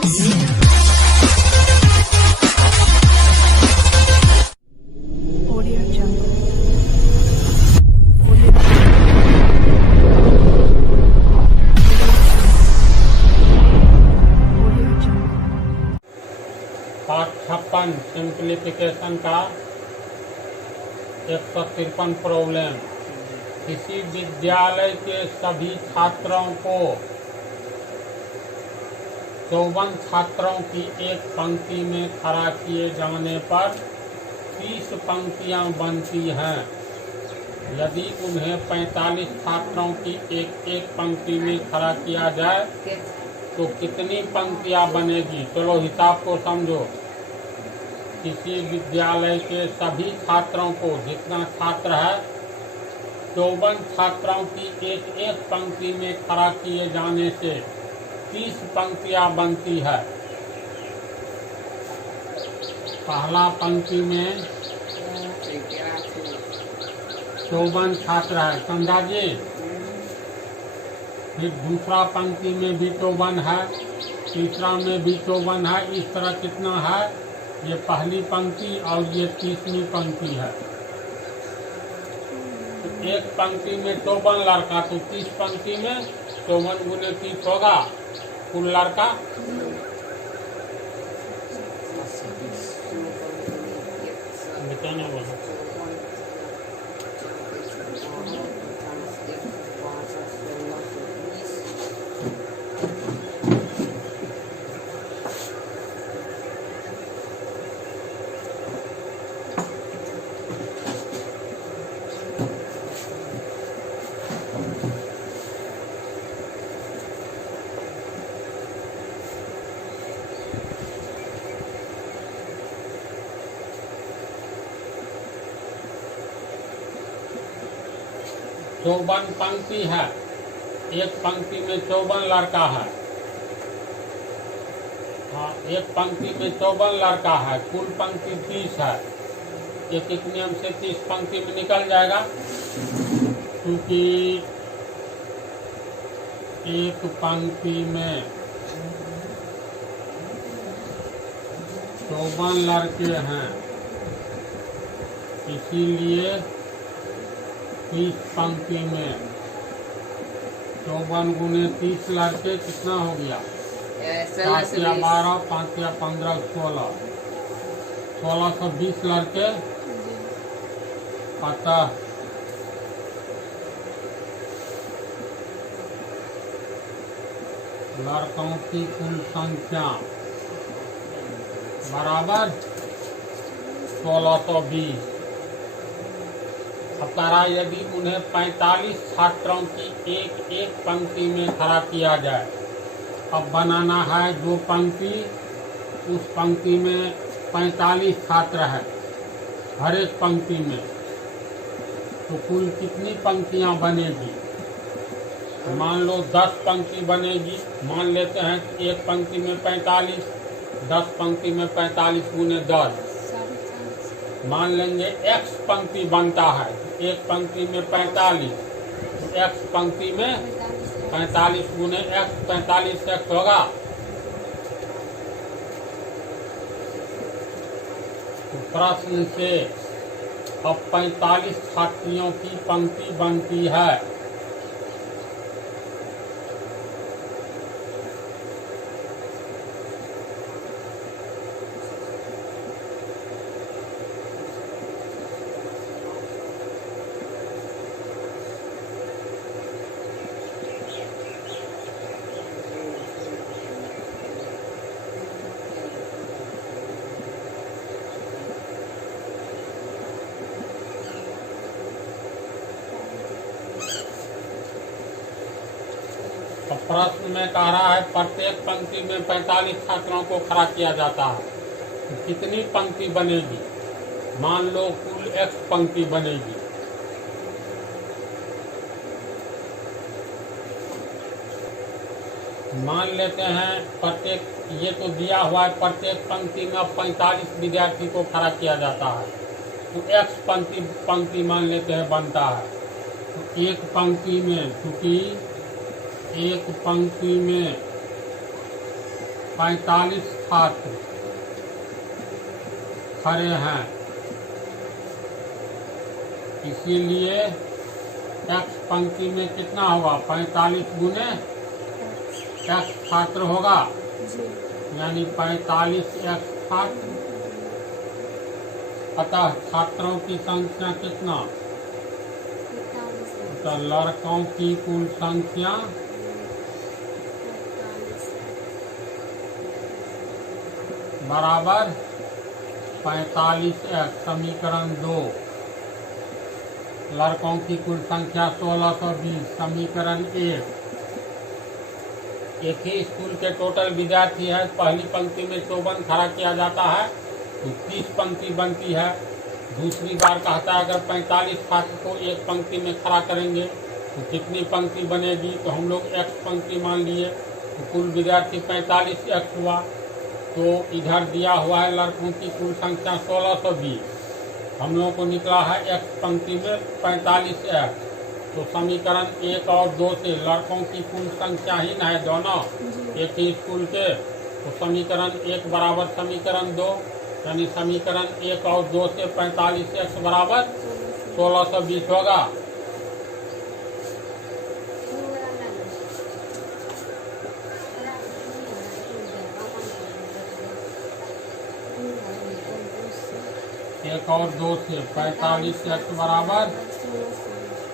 Audio Jungle. Audio Jungle. पाठ 56 simplification का 153 problem. किसी विद्यालय के सभी छात्रों को 54 छात्रों की एक पंक्ति में खड़ा किए जाने पर 30 पंक्तियां बनती हैं। यदि उन्हें 45 छात्रों की एक पंक्ति में खड़ा किया जाए तो कितनी पंक्तियां बनेगी? चलो हिसाब को समझो। किसी विद्यालय के सभी छात्रों को, जितना छात्र है, 54 छात्रों की एक पंक्ति में खड़ा किए जाने से 30 पंक्तियां बनती है। पहला पंक्ति में 54 छात्र है, समझा जी। फिर दूसरा पंक्ति में भी 54 है, तीसरा में भी 54 है। इस तरह कितना है? ये पहली पंक्ति और ये 30वीं पंक्ति है। तो एक पंक्ति में 54 लड़का, तो 30 पंक्ति में 54 गुने 30 होगा कुल लड़का। बताना बोलो। चौवन पंक्ति है, एक पंक्ति में 54 लड़का है। हाँ, एक पंक्ति में 54 लड़का है, कुल पंक्ति 30 है। एक नियम से 30 पंक्ति में निकल जाएगा, क्योंकि एक पंक्ति में 54 लड़के हैं, इसीलिए 30 पंक्ति में 54 गुने 30 लड़के कितना हो गया? 7 या 12, 5 या 15, 16, 1620 लड़के। अतः लड़कों की कुल संख्या बराबर 1620। अब कहा यदि उन्हें 45 छात्रों की एक पंक्ति में खड़ा किया जाए। अब बनाना है 2 पंक्ति, उस पंक्ति में 45 छात्र है हर एक पंक्ति में, तो कुल कितनी पंक्तियां बनेगी? मान लो 10 पंक्ति बनेगी। मान लेते हैं कि एक पंक्ति में 45, 10 पंक्ति में 45 गुने 10, मान लेंगे x पंक्ति बनता है। एक पंक्ति में 45, x पंक्ति में 45 गुने x, 45x होगा। तो प्रश्न से अब 45 छात्रियों की पंक्ति बनती है। प्रश्न में कह रहा है प्रत्येक पंक्ति में 45 छात्रों को खड़ा किया जाता है, तो कितनी पंक्ति बनेगी? मान लो कुल x पंक्ति बनेगी। मान लेते हैं प्रत्येक, ये तो दिया हुआ है, प्रत्येक पंक्ति में 45 विद्यार्थी को खड़ा किया जाता है, तो x पंक्ति मान लेते हैं बनता है। तो एक पंक्ति में, चूंकि एक पंक्ति में 45 छात्र खड़े हैं, इसीलिए x पंक्ति में कितना होगा? 45 गुने x छात्र होगा, जी। यानी 45x छात्र। अतः छात्रों की संख्या कितना? तो लड़कों की कुल संख्या बराबर 45x। समीकरण 2। लड़कों की कुल संख्या 1620। समीकरण 1। एक ही स्कूल के टोटल विद्यार्थी है, पहली पंक्ति में 54 खड़ा किया जाता है तो 30 पंक्ति बनती है। दूसरी बार कहता है अगर 45 छात्र को एक पंक्ति में खड़ा करेंगे तो कितनी पंक्ति बनेगी? तो हम लोग x पंक्ति मान लिए, तो कुल विद्यार्थी 45x हुआ। तो इधर दिया हुआ है लड़कों की कुल संख्या 1620, हम लोगों को निकला है x पंक्ति में 45x। तो समीकरण 1 और 2 से लड़कों की कुल संख्या ही न है दोनों एक ही स्कूल के, तो समीकरण 1 बराबर समीकरण 2, यानी समीकरण 1 और 2 से 45x बराबर 1620 होगा। एक और 2 से 45x बराबर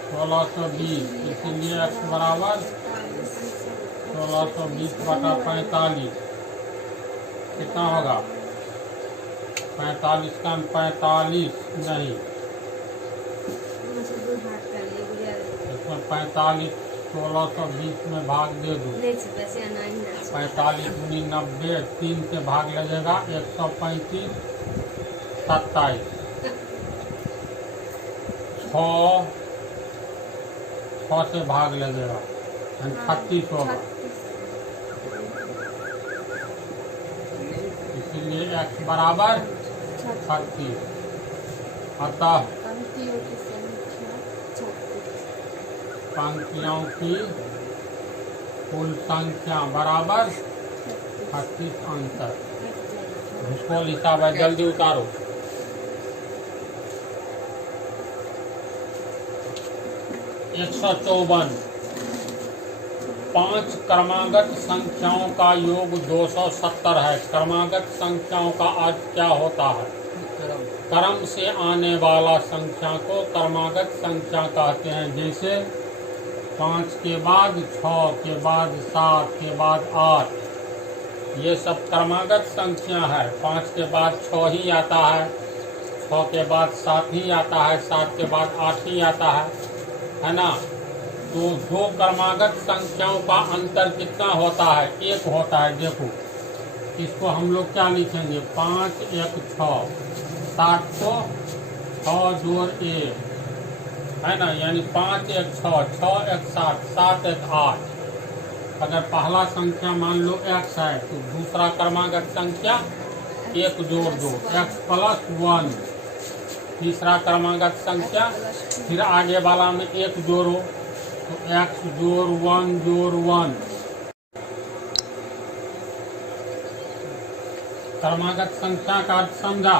1620, इसीलिए x बराबर 1620 बटा 45 कितना होगा? 45 का 45 नहीं, इसमें 45 1620 में भाग दे दो। 45 गुनी 90, 3 से भाग लगेगा 135, 27, 6 से भाग लगेगा 36 होगा। इसीलिए x बराबर 36। अतः पंक्तियों की कुल संख्या बराबर 36 अंतर। भूगोल हिसाब है, जल्दी उतारो। एक 154। 5 क्रमागत संख्याओं का योग 270 है। क्रमागत संख्याओं का अर्थ क्या होता है? क्रम से आने वाला संख्या को क्रमागत संख्या कहते हैं। जैसे 5 के बाद 6 के बाद 7 के बाद 8, ये सब क्रमागत संख्या है। 5 के बाद 6 ही आता है, 6 के बाद 7 ही आता है, 7 के बाद 8 ही आता है ना। तो दो क्रमागत संख्याओं का अंतर कितना होता है? 1 होता है। देखो इसको हम लोग क्या लिखेंगे? 5 1 6, 7 को 6 जोड़ 1 है ना, यानी 5 1 6, 6 1 7, 7 1 8। अगर पहला संख्या मान लो x है तो दूसरा क्रमागत संख्या 1 जोड़ दो, x प्लस 1। तीसरा क्रमागत संख्या फिर आगे वाला में 1 जोड़ो तो x जोड़ 1 जोड़ 1। क्रमागत संख्या का अर्थ समझा?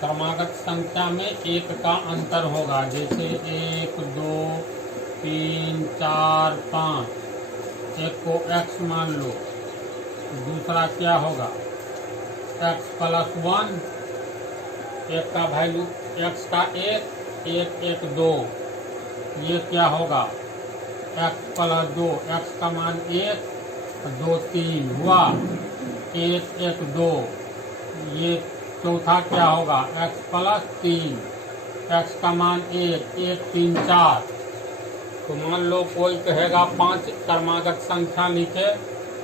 क्रमागत संख्या में 1 का अंतर होगा। जैसे 1 2 3 4 5, एक को x मान लो, दूसरा क्या होगा? x प्लस 1, एक का वैल्यू x का 1 1 1 2, ये क्या होगा? x प्लस 2, x का मान 1 2 3 हुआ, 1 1 2। ये चौथा क्या होगा? x प्लस 3, x का मान 1 1 3 4। तो मान लो कोई कहेगा 5 क्रमागत संख्या लिखे,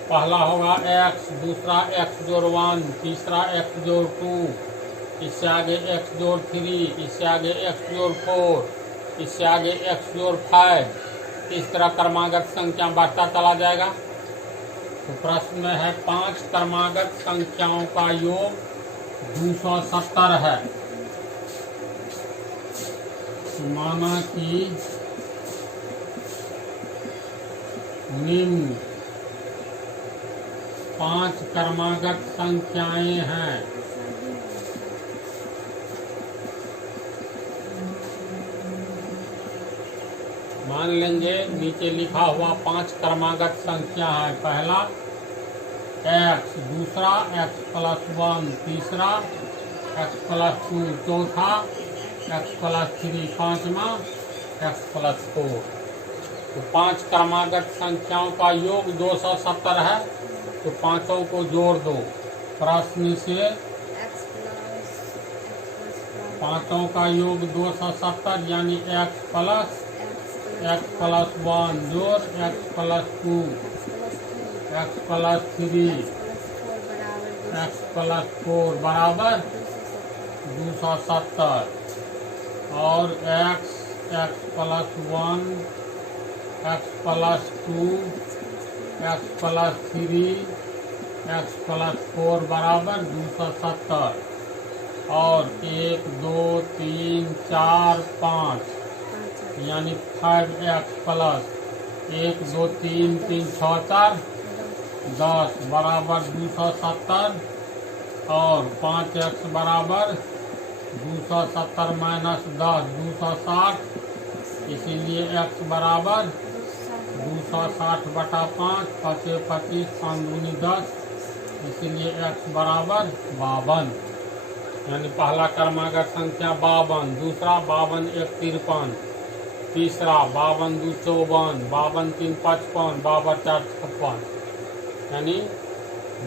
पहला होगा x, दूसरा x जोड़ 1, तीसरा x जोड़ 2, इससे आगे x जोड़ 3, इससे आगे x जोड़ 4, इससे आगे x जोड़ 5। इस तरह क्रमागत संख्या बढ़ता चला जाएगा। तो प्रश्न में है 5 क्रमागत संख्याओं का योग 270 है। माना कि निम्न 5 क्रमागत संख्याएं हैं। मान लेंगे नीचे लिखा हुआ 5 क्रमागत संख्या है। पहला x, दूसरा x+1, तीसरा x+2, चौथा x+3, पांचवा x+4। तो 5 क्रमागत संख्याओं का योग 270 है। तो पांचों को जोड़ दो। प्रश्न से पांचों का योग 270 यानी x+1 जोड़ x+2 x+3 x+4 बराबर 270 और x+1 x+2 x+3 x+4 बराबर 270 और 1 2 3 4 5 यानी 5x प्लस 1 2 3 3 6 4 10 बराबर 270 और 5x बराबर 270 माइनस 10 260, इसीलिए x बराबर 260/5 5 25 5 दूनी 10, इसीलिए x बराबर 52। यानी पहला क्रमागत संख्या 52, दूसरा 52 1 53, तीसरा 52 2 54, 52 3 55, 52 4 56, यानी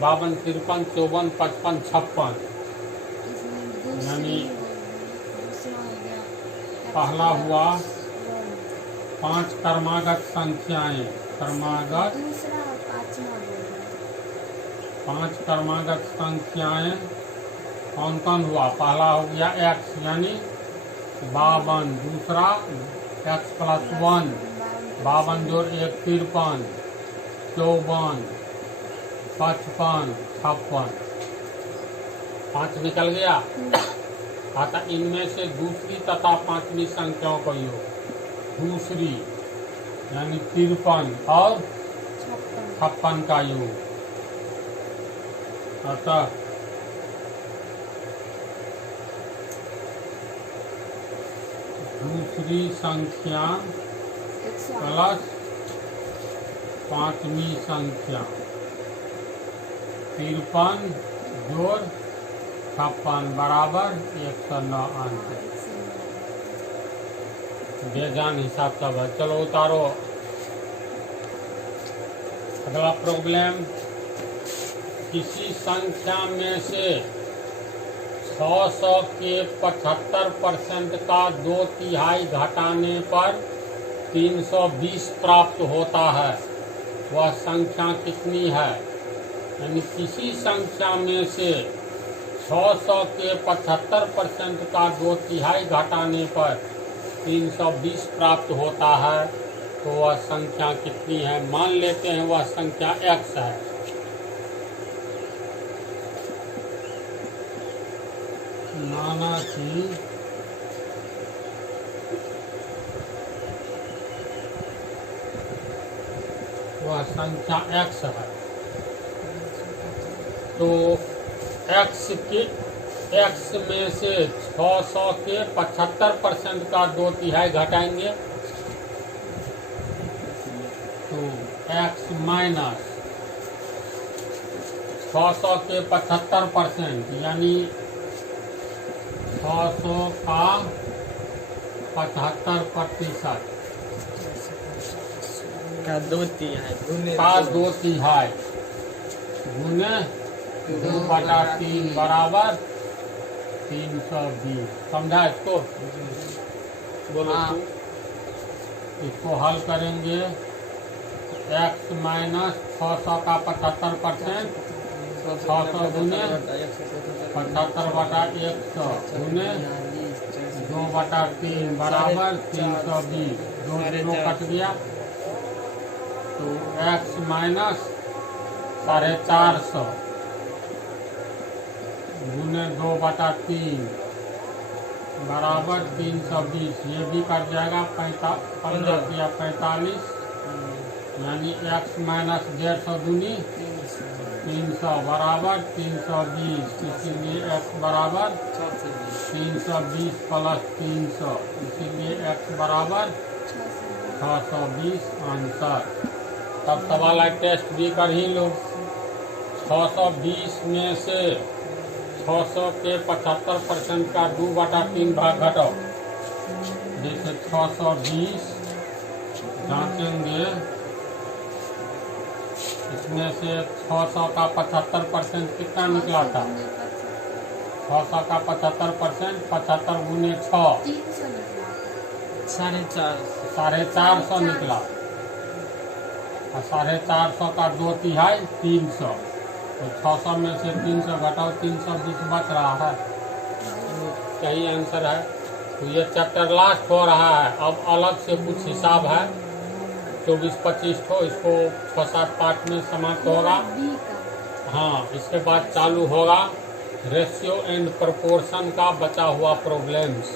52 53 54 55 56। यानी पहला हुआ 5 क्रमागत संख्याएं। क्रमागत 5 क्रमागत संख्याएं कौन कौन हुआ? पहला हो गया x यानी 52, दूसरा x+1 52 जोड़ 1 53 54 55 56, 5 निकल गया। अतः इनमें से दूसरी तथा पांचवी संख्याओं का योग, दूसरी यानी 53 और 56 का योग। अतः दूसरी संख्या प्लस पांचवी संख्या 53 जोड़ 56 बराबर 109 अंक। बेजान हिसाब सब है। चलो उतारो। अगला प्रॉब्लम, किसी संख्या में से 600 के 75% का 2/3 घटाने पर 320 प्राप्त होता है। वह संख्या कितनी है? यानी किसी संख्या में से 600 के 75% का 2/3 घटाने पर 320 प्राप्त होता है, तो वह संख्या कितनी है? मान लेते हैं वह संख्या x है। माना कि वह संख्या x है, तो x में से 600 के 75% का 2/3 घटाएंगे तो x माइनस 600 के 75% यानी 600 का 75% का 2/3 का 2/3 गुने 2/3 बराबर 320। समझा इसको? बोलो तू। इसको हल करेंगे। x माइनस 600 का 75% 600 गुने 75/100 गुने 2/3 बराबर 320। 2 कट गया तो x माइनस 450 गुने 2/3 बराबर 320। ये भी कट जाएगा। 15 या 45 यानी x माइनस 150 दूनी 300 बराबर 320, इसीलिए x बराबर 320 प्लस 300, इसीलिए x बराबर 620 आंसर। तब सवाल है टेस्ट भी कर ही लो। 620 में से 600 के 75% का 2/3 भाग घटाओ। जैसे 620 जांचेंगे, इसमें से 600 का 75% कितना निकला था? 600 का 75%, 75 गुने 6 450 निकला। और 450 का 2/3 300, तो 600 में से 300 घटाओ, 320 बच रहा है। यही आंसर है। तो ये चैप्टर लास्ट हो रहा है। अब अलग से कुछ हिसाब है, 24-25 को, इसको 6-7 पार्ट में समाप्त होगा। हाँ, इसके बाद चालू होगा रेशियो एंड प्रोपोर्शन का बचा हुआ प्रॉब्लम्स।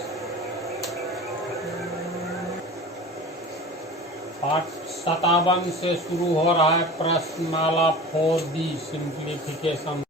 पाठ 57 से शुरू हो रहा है प्रश्नमाला 4B सिंप्लीफिकेशन।